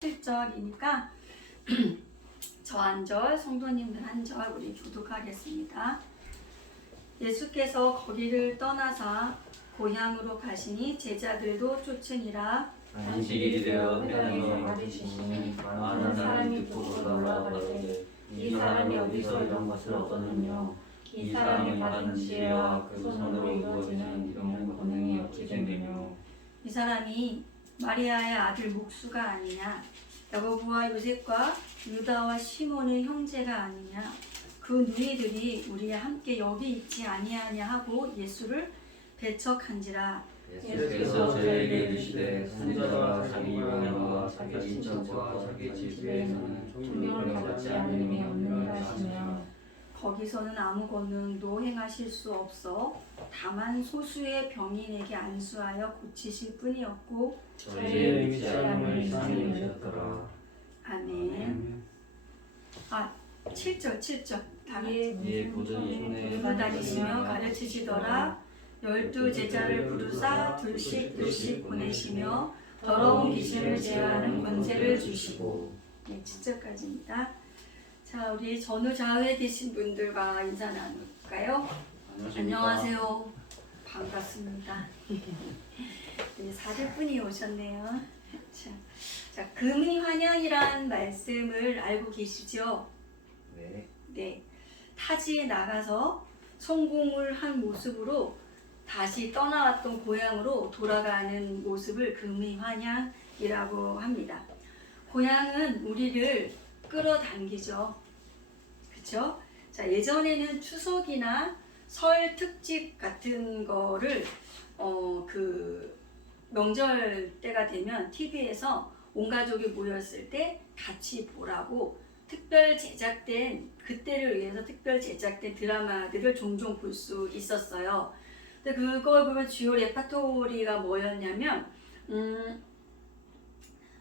7절이니까 저 한 절, 성도님들 한 절 우리 교독하겠습니다. 예수께서 거기를 떠나사 고향으로 가시니 제자들도 쫓으니라. 안식일이 되어 회당에서 가르치시니 많은 사람이 듣고 놀라가되 이 사람이 어디서 이런 것을 얻었느냐. 이 사람이 받은 지혜와 그 손으로 이루어지는 이런 권능이 어찌 되느냐. 이 사람이 마리아의 아들 목수가 아니냐. 야고보와 요셉과 유다와 시몬의 형제가 아니냐. 그 누이들이 우리와 함께 여기 있지 아니하냐 하고 예수를 배척한지라. 예수께서 저희에게 이르시되 선지자가 자기 고향과 자기 친척과 자기 집에서는 존경을 받지 않음이 없느니라 하시며 거기서는 아무 권능도 행하실 수 없어 다만 소수의 병인에게 안수하여 고치실 뿐이었고 저희의 위치함을 이상히 여기셨더라. 아멘. 7절 이에 모든 흉내에 다니시며 가르치시더라. 12 제자를 부르사 둘씩 보내시며 더러운 귀신을 제어하는 권세를 주시고. 네, 7절까지입니다. 자, 우리 전후좌우에 계신 분들과 인사 나눌까요? 안녕하세요. 반갑습니다. 네, 400분이 오셨네요. 자, 금이 환영이란 말씀을 알고 계시죠? 네. 타지에 나가서 성공을 한 모습으로 다시 떠나왔던 고향으로 돌아가는 모습을 금이 환영이라고 합니다. 고향은 우리를 끌어당기죠. 그쵸? 자, 예전에는 추석이나 설 특집 같은 거를 명절 때가 되면 TV에서 온 가족이 모였을 때 같이 보라고 그때를 위해서 특별 제작된 드라마들을 종종 볼 수 있었어요. 근데 그걸 보면 주요 레파토리가 뭐였냐면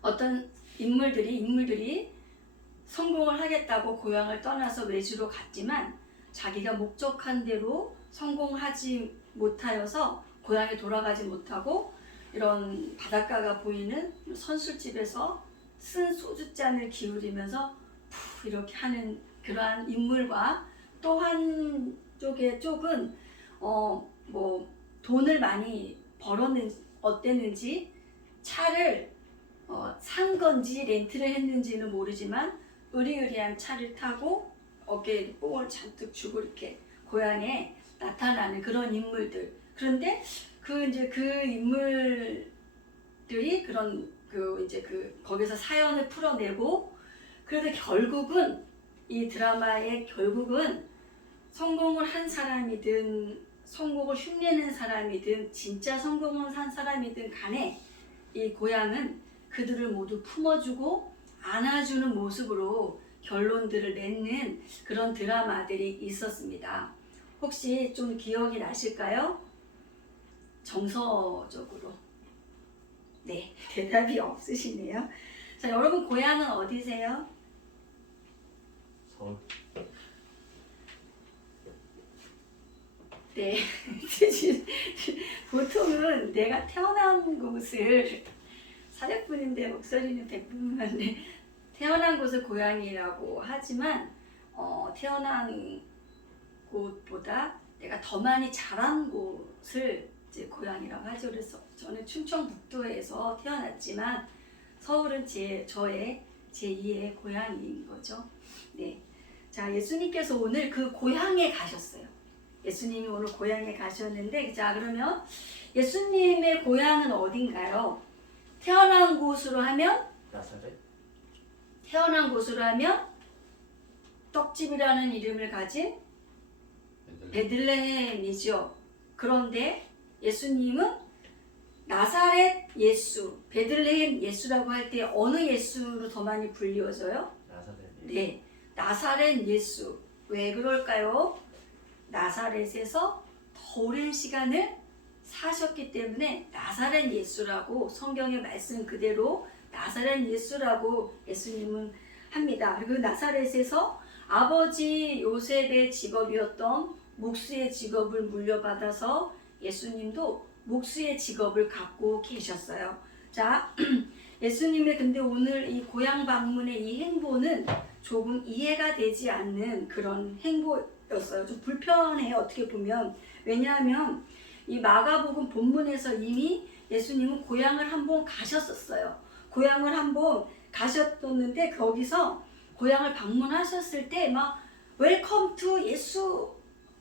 어떤 인물들이 성공을 하겠다고 고향을 떠나서 외주로 갔지만 자기가 목적한 대로 성공하지 못하여서 고향에 돌아가지 못하고 이런 바닷가가 보이는 선술집에서 쓴 소주잔을 기울이면서 푸 이렇게 하는 그러한 인물과 또 한 쪽은 돈을 많이 벌었는지 어땠는지 차를 산 건지 렌트를 했는지는 모르지만 으리으리한 차를 타고 어깨에 뽕을 잔뜩 주고 이렇게 고향에 나타나는 그런 인물들. 그런데 그 인물들이 거기서 사연을 풀어내고 그래도 결국은 이 드라마의 결국은 성공을 한 사람이든 성공을 흉내낸 사람이든 진짜 성공을 한 사람이든 간에 이 고향은 그들을 모두 품어주고 안아주는 모습으로 결론들을 맺는 그런 드라마들이 있었습니다. 혹시 좀 기억이 나실까요? 정서적으로. 네, 대답이 없으시네요. 자, 여러분 고향은 어디세요? 서울. 네, 보통은 내가 태어난 곳을 400분인데 목소리는 100분인데 태어난 곳을 고향이라고 하지만 태어난 곳보다 내가 더 많이 자란 곳을 이제 고향이라고 하죠. 그래서 저는 충청북도에서 태어났지만 서울은 저의 제2의 고향인 거죠. 네, 자, 예수님께서 오늘 그 고향에 가셨어요. 예수님이 오늘 고향에 가셨는데, 자, 그러면 예수님의 고향은 어딘가요? 태어난 곳으로 하면 떡집이라는 이름을 가진 베들레헴이죠. 그런데 예수님은 나사렛 예수, 베들레헴 예수라고 할 때 어느 예수로 더 많이 불리워져요? 네, 나사렛 예수. 왜 그럴까요? 나사렛에서 더 오랜 시간을 사셨기 때문에 나사렛 예수라고 성경의 말씀 그대로 나사렛 예수라고 예수님은 합니다. 그리고 나사렛에서 아버지 요셉의 직업이었던 목수의 직업을 물려받아서 예수님도 목수의 직업을 갖고 계셨어요. 자, 예수님의 근데 오늘 이 고향 방문의 이 행보는 조금 이해가 되지 않는 그런 행보였어요. 좀 불편해요, 어떻게 보면. 왜냐하면 이 마가복음 본문에서 이미 예수님은 고향을 한번 가셨었어요. 고향을 한번 가셨었는데 거기서 고향을 방문하셨을 때 막 웰컴 투 예수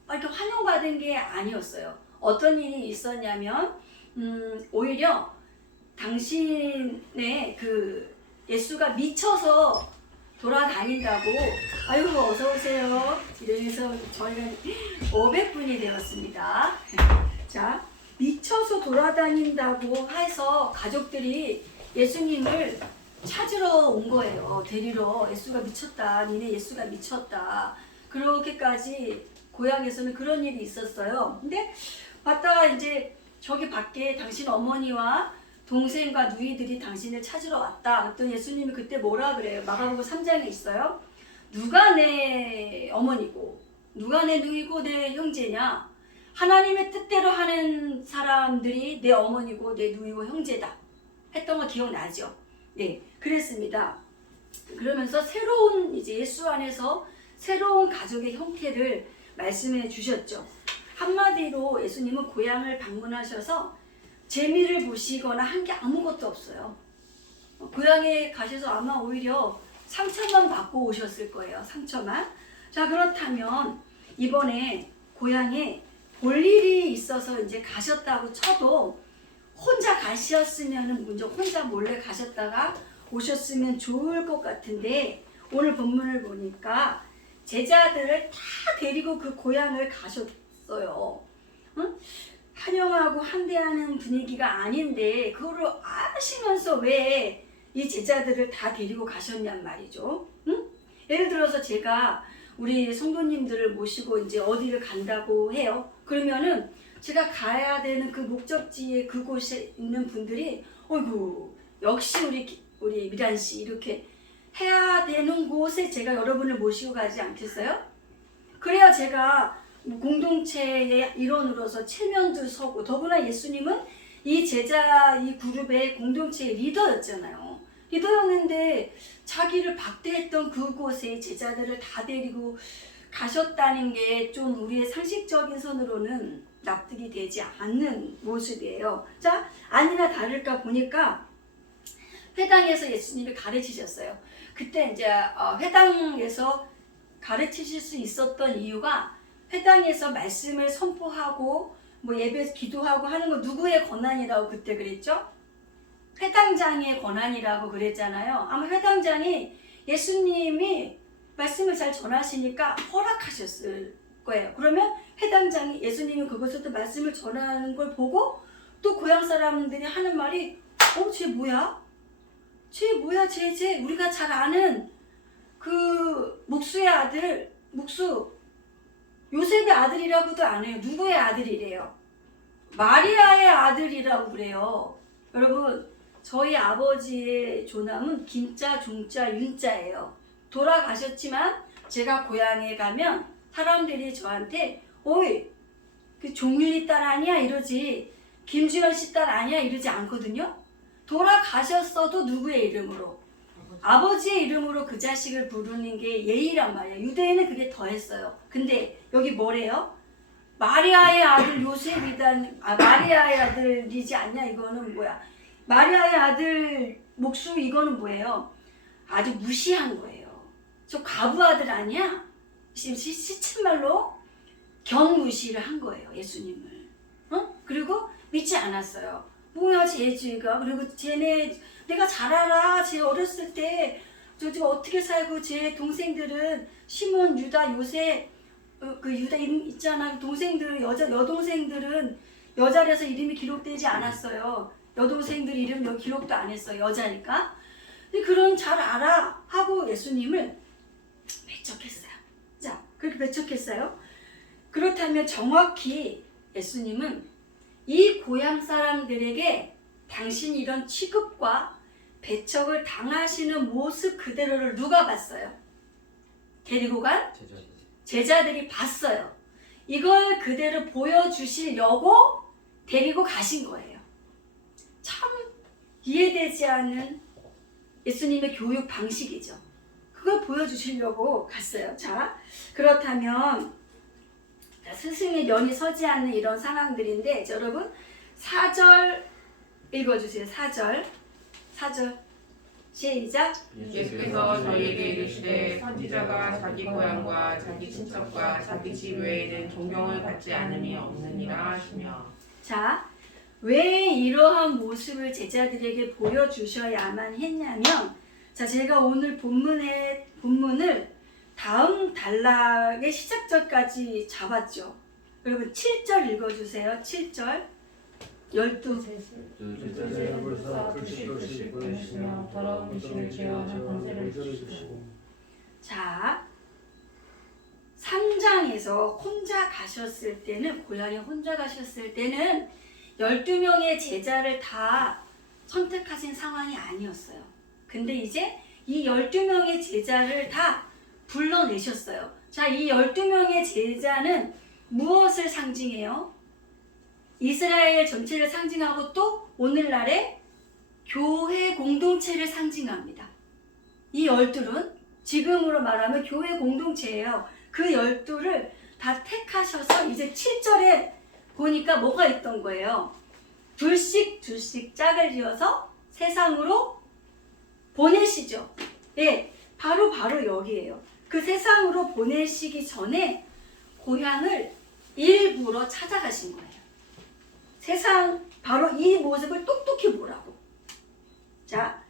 이렇게 환영받은 게 아니었어요. 어떤 일이 있었냐면 오히려 당신의 그 예수가 미쳐서 돌아다닌다고 아이고 어서 오세요 이러면서 저희는 500분이 되었습니다. 자, 미쳐서 돌아다닌다고 해서 가족들이 예수님을 찾으러 온 거예요. 데리러. 예수가 미쳤다. 니네 예수가 미쳤다. 그렇게까지 고향에서는 그런 일이 있었어요. 근데 봤다가 이제 저기 밖에 당신 어머니와 동생과 누이들이 당신을 찾으러 왔다. 그랬더니 예수님이 그때 뭐라 그래요? 마가복음 3장에 있어요. 누가 내 어머니고 누가 내 누이고 내 형제냐? 하나님의 뜻대로 하는 사람들이 내 어머니고 내 누이고 형제다. 했던 거 기억나죠? 네, 그랬습니다. 그러면서 새로운 이제 예수 안에서 새로운 가족의 형태를 말씀해 주셨죠. 한마디로 예수님은 고향을 방문하셔서 재미를 보시거나 한 게 아무것도 없어요. 고향에 가셔서 아마 오히려 상처만 받고 오셨을 거예요. 상처만. 자, 그렇다면 이번에 고향에 볼 일이 있어서 이제 가셨다고 쳐도 혼자 가셨으면 먼저 혼자 몰래 가셨다가 오셨으면 좋을 것 같은데 오늘 본문을 보니까 제자들을 다 데리고 그 고향을 가셨어요. 응? 환영하고 환대하는 분위기가 아닌데 그거를 아시면서 왜 이 제자들을 다 데리고 가셨냔 말이죠. 응? 예를 들어서 제가 우리 성도님들을 모시고 이제 어디를 간다고 해요. 그러면은 제가 가야 되는 그 목적지에 그곳에 있는 분들이 어이구 역시 우리 미란 씨 이렇게 해야 되는 곳에 제가 여러분을 모시고 가지 않겠어요? 그래야 제가 공동체의 일원으로서 체면도 서고 더구나 예수님은 이 제자 이 그룹의 공동체의 리더였잖아요. 리더였는데 자기를 박대했던 그곳에 제자들을 다 데리고 가셨다는 게 좀 우리의 상식적인 선으로는 납득이 되지 않는 모습이에요. 자, 아니나 다를까 보니까 회당에서 예수님이 가르치셨어요. 그때 이제 회당에서 가르치실 수 있었던 이유가 회당에서 말씀을 선포하고 뭐 예배 기도하고 하는 거 누구의 권한이라고 그때 그랬죠? 회당장의 권한이라고 그랬잖아요. 아마 회당장이 예수님이 말씀을 잘 전하시니까 허락하셨을 거예요. 그러면 회당장이 예수님이 그곳에서 말씀을 전하는 걸 보고 또 고향 사람들이 하는 말이 쟤 뭐야? 쟤 우리가 잘 아는 그 목수의 아들 목수 요셉의 아들이라고도 안 해요. 누구의 아들이래요? 마리아의 아들이라고 그래요. 여러분 저희 아버지의 조남은 김자, 종자, 윤자예요. 돌아가셨지만 제가 고향에 가면 사람들이 저한테 어이 그 종윤이 딸 아니야 이러지 김주현 씨 딸 아니야 이러지 않거든요. 돌아가셨어도 누구의 이름으로? 아버지의 이름으로 그 자식을 부르는 게 예의란 말이에요. 유대인은 그게 더했어요. 근데 여기 뭐래요? 마리아의 아들 요셉이다. 마리아의 아들이지 않냐 이거는 뭐야? 마리아의 아들 목수 이거는 뭐예요? 아주 무시한 거예요. 저 과부 아들 아니야? 시친말로 경무시를 한 거예요. 예수님을. 그리고 믿지 않았어요. 뭐야 쟤가 그리고 쟤네 내가 잘 알아. 쟤 어렸을 때 저 지금 어떻게 살고 쟤 동생들은 시몬, 유다, 요셉 그 유다 이름 있잖아. 동생들 여동생들은 여자라서 이름이 기록되지 않았어요. 여동생들 이름 여기 기록도 안 했어요. 여자니까. 근데 그런 잘 알아 하고 예수님을 배척했어요. 자, 그렇게 배척했어요. 그렇다면 정확히 예수님은 이 고향 사람들에게 당신이 이런 취급과 배척을 당하시는 모습 그대로를 누가 봤어요? 데리고 간 제자들이 봤어요. 이걸 그대로 보여주시려고 데리고 가신 거예요. 참 이해되지 않는 예수님의 교육 방식이죠. 그걸 보여주시려고 갔어요. 자, 그렇다면 스승의 면이 서지 않는 이런 상황들인데 여러분 4절 읽어주세요. 4절 시작. 예수께서 저희에게 이르시되 선지자가 자기 고향과 자기 친척과 자기 집 외에는 존경을 받지 않음이 없느니라 하시며. 자, 왜 이러한 모습을 제자들에게 보여주셔야만 했냐면, 자, 제가 오늘 본문을 다음 단락의 시작절까지 잡았죠. 여러분 7절 읽어주세요. 7절 12 자, 3장에서 혼자 가셨을 때는, 고향에 혼자 가셨을 때는 12명의 제자를 다 선택하신 상황이 아니었어요. 근데 이제 이 12명의 제자를 다 불러내셨어요. 자, 이 12명의 제자는 무엇을 상징해요? 이스라엘 전체를 상징하고 또 오늘날의 교회 공동체를 상징합니다. 이 12는 지금으로 말하면 교회 공동체예요. 그 12를 다 택하셔서 이제 7절에 보니까 뭐가 있던 거예요? 둘씩 짝을 지어서 세상으로 보내시죠. 네, 바로 여기에요. 그 세상으로 보내시기 전에 고향을 일부러 찾아가신 거예요. 세상 바로 이 모습을 똑똑히 보라고. 자,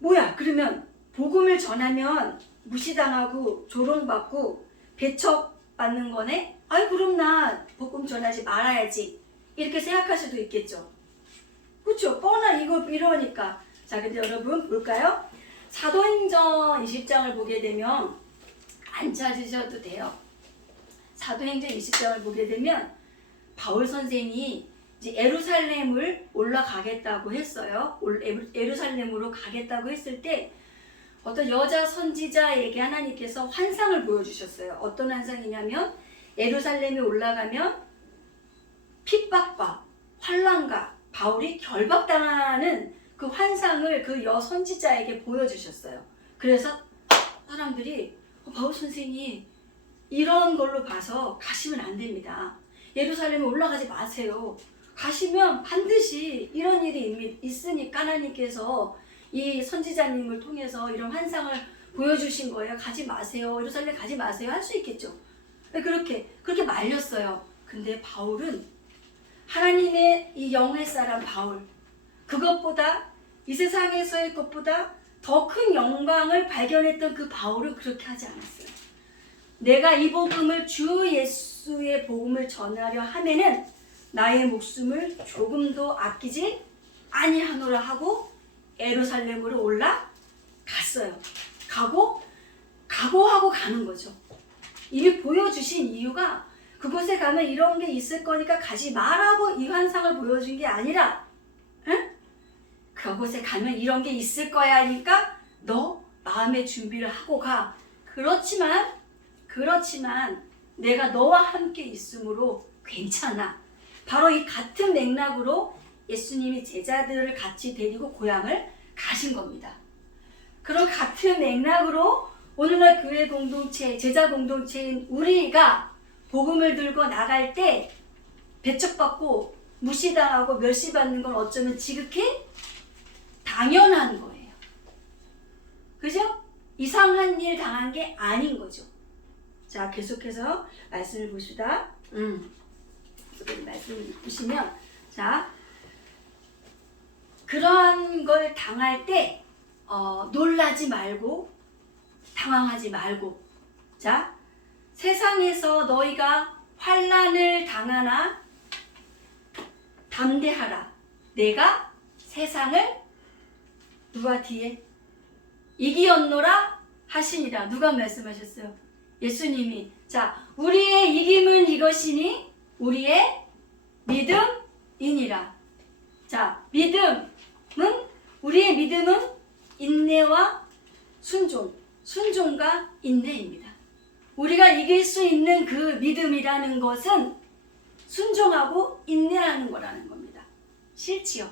뭐야? 그러면 복음을 전하면 무시당하고 조롱받고 배척받는 거네? 아이, 그럼 나 복음 전하지 말아야지. 이렇게 생각할 수도 있겠죠. 그렇죠? 뻔한 이러니까. 자, 근데 여러분 볼까요? 사도행전 20장을 보게 되면 안 찾으셔도 돼요. 사도행전 20장을 보게 되면 바울 선생이 이제 예루살렘을 올라가겠다고 했어요. 예루살렘으로 가겠다고 했을 때 어떤 여자 선지자에게 하나님께서 환상을 보여주셨어요. 어떤 환상이냐면 예루살렘에 올라가면 핍박과 환난과 바울이 결박당하는 그 환상을 그 여선지자에게 보여주셨어요. 그래서 사람들이 바울 선생이 이런 걸로 봐서 가시면 안 됩니다. 예루살렘에 올라가지 마세요. 가시면 반드시 이런 일이 있으니까 하나님께서 이 선지자님을 통해서 이런 환상을 보여주신 거예요. 가지 마세요. 예루살렘 가지 마세요. 할 수 있겠죠. 그렇게 말렸어요. 근데 바울은 하나님의 이 영의 사람 바울, 그것보다 이 세상에서의 것보다 더 큰 영광을 발견했던 그 바울은 그렇게 하지 않았어요. 내가 이 복음을 주 예수의 복음을 전하려 하면은 나의 목숨을 조금도 아끼지 아니하노라 하고 예루살렘으로 올라갔어요. 각오하고 가는 거죠. 이미 보여주신 이유가 그곳에 가면 이런 게 있을 거니까 가지 마라고 이 환상을 보여준 게 아니라, 응? 그곳에 가면 이런 게 있을 거야 하니까 너 마음의 준비를 하고 가. 그렇지만 내가 너와 함께 있으므로 괜찮아. 바로 이 같은 맥락으로 예수님이 제자들을 같이 데리고 고향을 가신 겁니다. 그런 같은 맥락으로 오늘날 교회 공동체, 제자 공동체인 우리가 복음을 들고 나갈 때 배척받고 무시당하고 멸시받는 건 어쩌면 지극히 당연한 거예요. 그죠? 이상한 일 당한 게 아닌 거죠. 자, 계속해서 말씀을 보시다. 말씀을 보시면, 자, 그런 걸 당할 때 놀라지 말고 당황하지 말고, 자, 세상에서 너희가 환난을 당하나 담대하라. 내가 세상을 누가 뒤에 이기었노라 하시니라. 누가 말씀하셨어요? 예수님이. 자, 우리의 이김은 이것이니 우리의 믿음이니라. 자, 우리의 믿음은 인내와 순종과 인내입니다. 우리가 이길 수 있는 그 믿음이라는 것은 순종하고 인내하는 거라는 겁니다. 싫지요?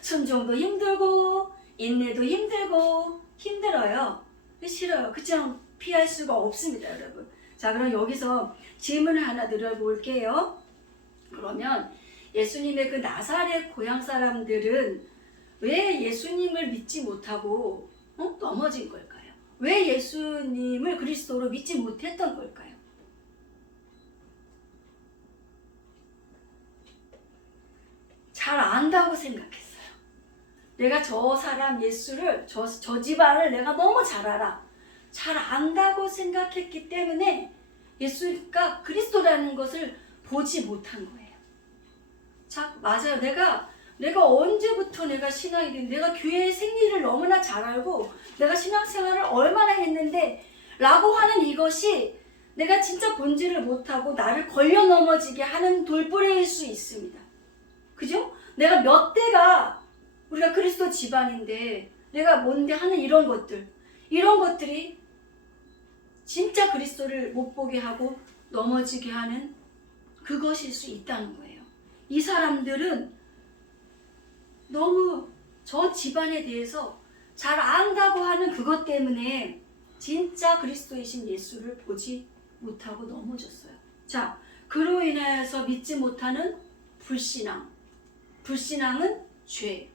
순종도 힘들고 인내도 힘들어요. 싫어요. 그냥 피할 수가 없습니다, 여러분. 자, 그럼 여기서 질문을 하나 드려볼게요. 그러면 예수님의 그 나사렛 고향 사람들은 왜 예수님을 믿지 못하고 넘어진 걸까요? 왜 예수님을 그리스도로 믿지 못했던 걸까요? 잘 안다고 생각했어요. 내가 저 사람 예수를, 저 집안을 내가 너무 잘 알아. 잘 안다고 생각했기 때문에 예수가 그리스도라는 것을 보지 못한 거예요. 자, 맞아요. 내가 언제부터 내가 신앙이 된, 내가 교회의 생리를 너무나 잘 알고 내가 신앙생활을 얼마나 했는데 라고 하는 이것이 내가 진짜 본질을 못하고 나를 걸려 넘어지게 하는 돌부리일 수 있습니다. 그죠? 내가 몇 대가 우리가 그리스도 집안인데 내가 뭔데 하는 이런 것들이 진짜 그리스도를 못 보게 하고 넘어지게 하는 그것일 수 있다는 거예요. 이 사람들은 너무 저 집안에 대해서 잘 안다고 하는 그것 때문에 진짜 그리스도이신 예수를 보지 못하고 넘어졌어요. 자, 그로 인해서 믿지 못하는 불신앙. 불신앙은 죄.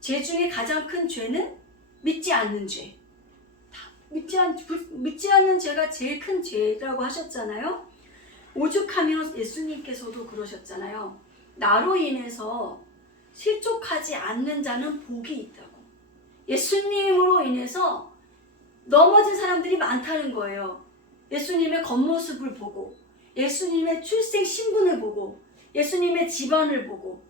죄 중에 가장 큰 죄는 믿지 않는 죄. 믿지 않는 죄가 제일 큰 죄라고 하셨잖아요. 오죽하면 예수님께서도 그러셨잖아요. 나로 인해서 실족하지 않는 자는 복이 있다고. 예수님으로 인해서 넘어진 사람들이 많다는 거예요. 예수님의 겉모습을 보고, 예수님의 출생 신분을 보고, 예수님의 집안을 보고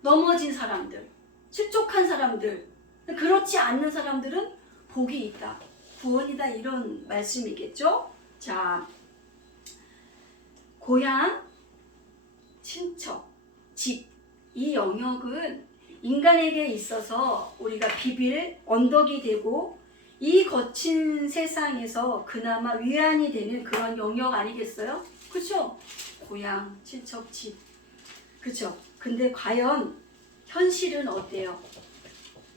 넘어진 사람들, 실족한 사람들, 그렇지 않는 사람들은 복이 있다, 구원이다, 이런 말씀이겠죠. 자, 고향, 친척, 집, 이 영역은 인간에게 있어서 우리가 비빌 언덕이 되고 이 거친 세상에서 그나마 위안이 되는 그런 영역 아니겠어요? 그렇죠? 고향, 친척, 집, 그렇죠? 근데 과연 현실은 어때요?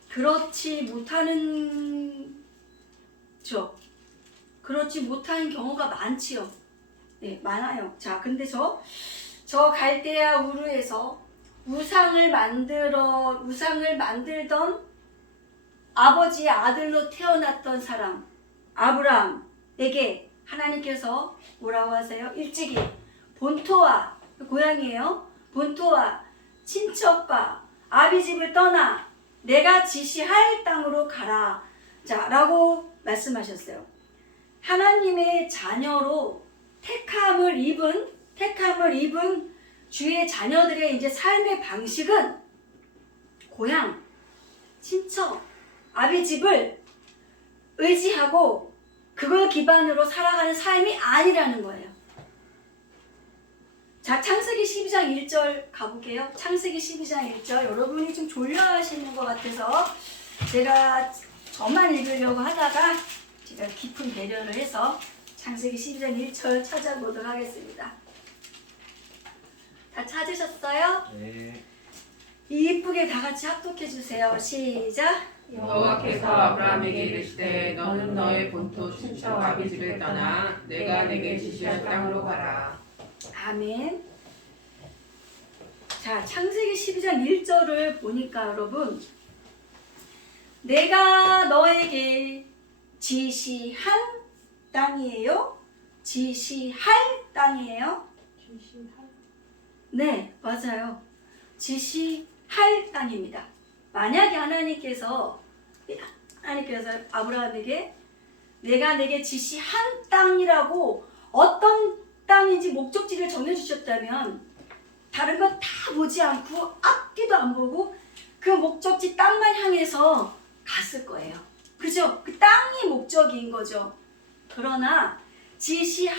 그렇지 못하는 그렇지 못하는 경우가 많지요. 네, 많아요. 자, 근데 저 갈대아 우르에서 우상을 만들던 아버지의 아들로 태어났던 사람 아브라함에게 하나님께서 뭐라고 하세요? 일찍이 본토와, 고향이에요. 본토와 친척과 아비집을 떠나 내가 지시할 땅으로 가라. 자, 라고 말씀하셨어요. 하나님의 자녀로 택함을 입은 주의 자녀들의 이제 삶의 방식은 고향, 친척, 아비집을 의지하고 그걸 기반으로 살아가는 삶이 아니라는 거예요. 자, 창세기 12장 1절 가볼게요. 창세기 12장 1절. 여러분이 좀 졸려하시는 것 같아서 제가 저만 읽으려고 하다가 제가 깊은 배려를 해서 창세기 12장 1절 찾아보도록 하겠습니다. 다 찾으셨어요? 네. 이쁘게 다 같이 합독해 주세요. 시작. 여호와께서 아브라함에게 이르시되 너는 너의 본토 친척 아비집을 떠나 내가 내게 지시할 땅으로 가라. 아멘. 자, 창세기 12장 1절을 보니까 여러분, 내가 너에게 지시한 땅이에요? 지시할 땅이에요? 네, 맞아요. 지시할 땅입니다. 만약에 하나님께서 아브라함에게 내가 내게 지시한 땅이라고 어떤 땅인지 목적지를 정해주셨다면 다른 거 다 보지 않고 앞뒤도 안 보고 그 목적지 땅만 향해서 갔을 거예요. 그죠? 그 땅이 목적인 거죠. 그러나 지시할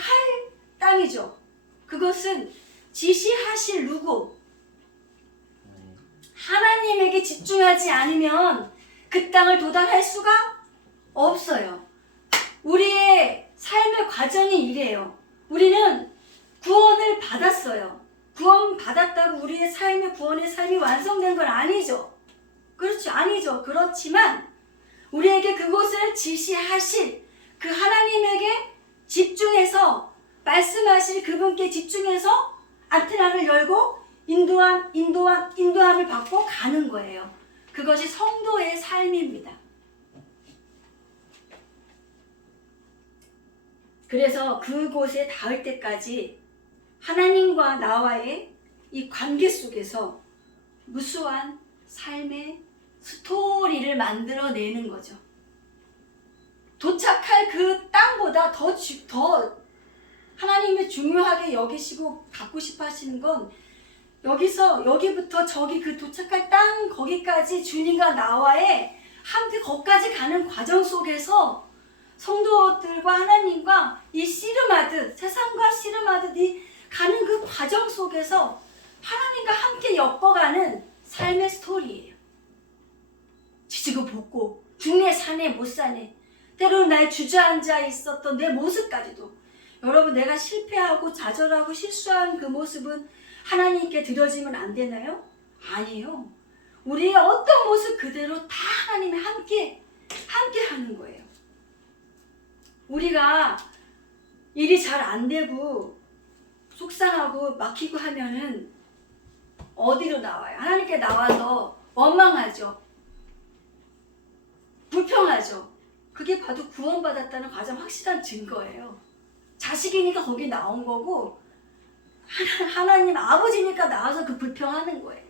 땅이죠. 그것은 지시하실 누구? 하나님에게 집중하지 않으면 그 땅을 도달할 수가 없어요. 우리의 삶의 과정이 이래요. 우리는 구원을 받았어요. 구원 받았다고 우리의 삶의 구원의 삶이 완성된 건 아니죠. 그렇죠. 아니죠. 그렇지만 우리에게 그곳을 지시하실 그 하나님에게 집중해서 말씀하실 그분께 집중해서 안테나를 열고 인도함을 받고 가는 거예요. 그것이 성도의 삶입니다. 그래서 그곳에 닿을 때까지 하나님과 나와의 이 관계 속에서 무수한 삶의 스토리를 만들어내는 거죠. 도착할 그 땅보다 더 하나님이 중요하게 여기시고 갖고 싶어 하시는 건 여기부터 저기 그 도착할 땅 거기까지 주님과 나와의 함께 거기까지 가는 과정 속에서 성도들과 하나님과 이 씨름하듯 세상과 씨름하듯 이 가는 그 과정 속에서 하나님과 함께 엮어가는 삶의 스토리예요. 지지고 볶고 중내 사네 못 사네 때로는 나의 주저앉아 있었던 내 모습까지도 여러분 내가 실패하고 좌절하고 실수한 그 모습은 하나님께 드려지면 안 되나요? 아니에요. 우리의 어떤 모습 그대로 다 하나님이 함께 하는 거예요. 우리가 일이 잘 안 되고 속상하고 막히고 하면은 어디로 나와요? 하나님께 나와서 원망하죠. 불평하죠. 그게 봐도 구원받았다는 가장 확실한 증거예요. 자식이니까 거기 나온 거고 하나님 아버지니까 나와서 그 불평하는 거예요.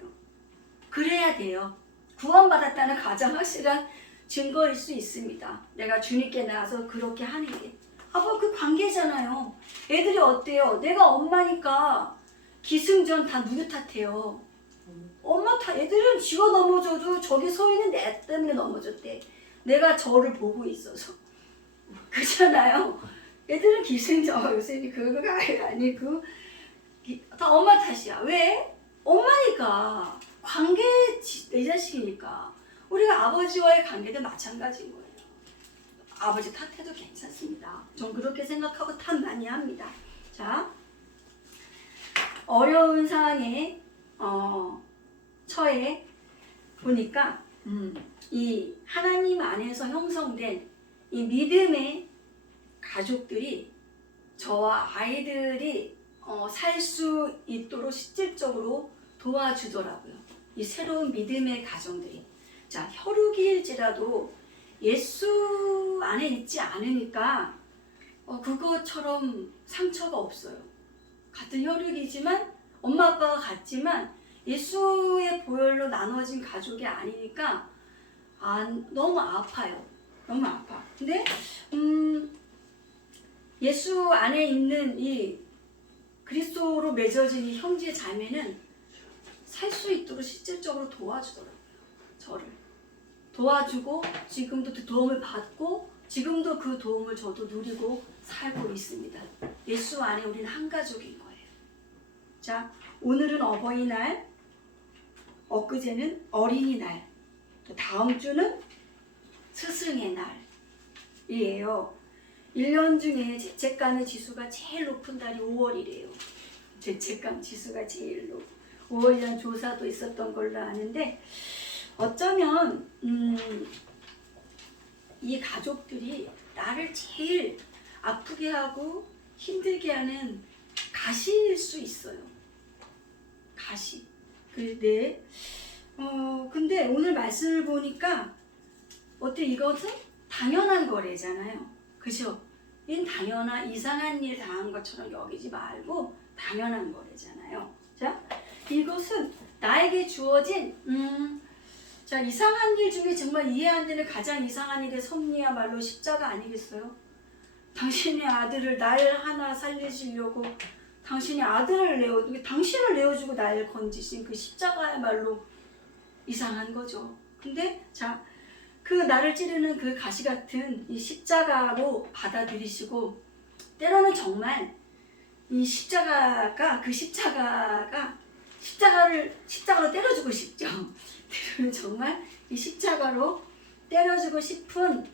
그래야 돼요. 구원받았다는 가장 확실한 증거일 수 있습니다. 내가 주님께 나와서 그렇게 하는 게. 그 관계잖아요. 애들이 어때요? 내가 엄마니까 기승전 다 누구 탓해요? 엄마 탓. 애들은 지가 넘어져도 저기 서 있는 내 때문에 넘어졌대. 내가 저를 보고 있어서. 그렇잖아요. 애들은 기승전. 요새 그거가 아니고 다 엄마 탓이야. 왜? 엄마니까. 관계 내 자식이니까. 우리가 아버지와의 관계도 마찬가지인 거예요. 아버지 탓해도 괜찮습니다. 전 그렇게 생각하고 탓 많이 합니다. 자, 어려운 상황에 처해 보니까 이 하나님 안에서 형성된 이 믿음의 가족들이 저와 아이들이 살 수 있도록 실질적으로 도와주더라고요. 이 새로운 믿음의 가정들이. 자, 혈육일지라도 예수 안에 있지 않으니까 그것처럼 상처가 없어요. 같은 혈육이지만 엄마 아빠가 같지만 예수의 보혈로 나눠진 가족이 아니니까 너무 아파요. 너무 아파. 근데 예수 안에 있는 이 그리스도로 맺어진 이 형제 자매는 살 수 있도록 실질적으로 도와주더라고요. 저를 도와주고 지금도 그 도움을 받고 지금도 그 도움을 저도 누리고 살고 있습니다. 예수 안에 우리는 한 가족인 거예요. 자, 오늘은 어버이날, 엊그제는 어린이날, 또 다음 주는 스승의 날이에요. 1년 중에 죄책감의 지수가 제일 높은 달이 5월이래요. 죄책감 지수가 제일 높고 5월이라는 조사도 있었던 걸로 아는데 어쩌면 이 가족들이 나를 제일 아프게 하고 힘들게 하는 가시일 수 있어요. 가시. 근데 오늘 말씀을 보니까 이것은 당연한 거래잖아요. 그죠? 이 당연한 이상한 일 당한 것처럼 여기지 말고 당연한 거래잖아요. 자, 이것은 나에게 주어진 자, 이상한 일 중에 정말 이해 안 되는 가장 이상한 일의 섭리야말로 십자가 아니겠어요? 당신의 아들을 날 하나 살리시려고 당신의 아들을 당신을 내어주고 날 건지신 그 십자가야말로 이상한 거죠. 근데 자, 그 나를 찌르는 그 가시 같은 이 십자가로 받아들이시고 때로는 정말 이 십자가로 때려주고 싶죠. 때로는 정말 이 십자가로 때려주고 싶은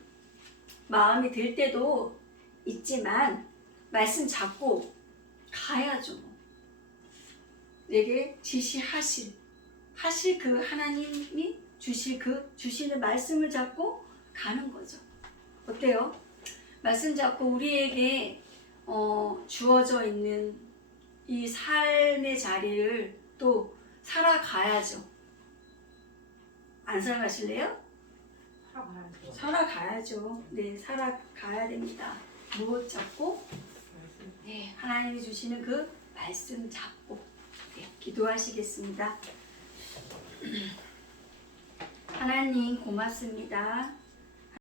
마음이 들 때도 있지만 말씀 잡고 가야죠. 내게 지시하실 그 하나님이 주시는 말씀을 잡고 가는 거죠. 어때요? 말씀 잡고 우리에게 주어져 있는 이 삶의 자리를 또 살아가야죠. 안 살아가실래요? 살아가야죠. 네, 살아가야 됩니다. 무엇 잡고? 네, 하나님이 주시는 그 말씀 잡고 네, 기도하시겠습니다. 하나님 고맙습니다.